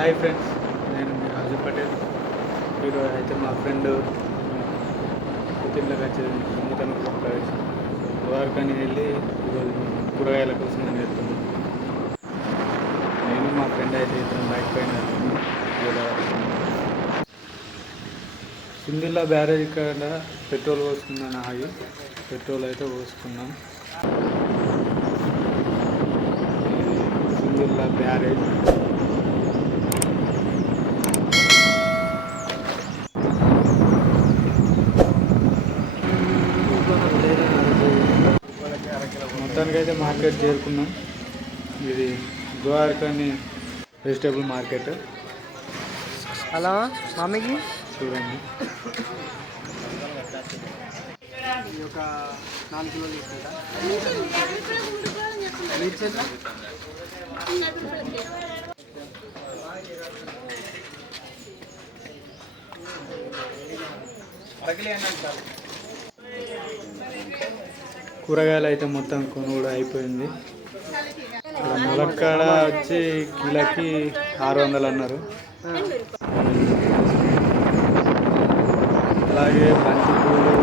Hi friends, నేను మీ రాజు పటేల్. ఈరోజు అయితే మా ఫ్రెండ్ పుట్టినలోకి వచ్చేది నూతన ప్రవేశం. గోవారకని వెళ్ళి ఈరోజు కూరగాయల కోసం అని వెళ్తున్నాం. నేను మా ఫ్రెండ్ అయితే ఇద్దరం బైక్ పైన వెళ్తున్నాం. సింగిల్లా బ్యారేజ్ కాడ పెట్రోల్ పోసుకున్నాను. ఆగి పెట్రోల్ అయితే పోసుకున్నాం. సింగిల్లా బ్యారేజ్ మొత్తానికైతే మార్కెట్ చేరుకున్నాం. ఇది గోవారకని వెజిటేబుల్ మార్కెట్. హలో మమ్మీకి చూడండి, ఒక 4 కిలోలు తీసుకుంటా. కూరగాయలు అయితే మొత్తం కొనుగోలు అయిపోయింది. ఇక్కడ ములక్కాడ వచ్చి కిలోకి 600 అన్నారు. అలాగే బంతిపూలు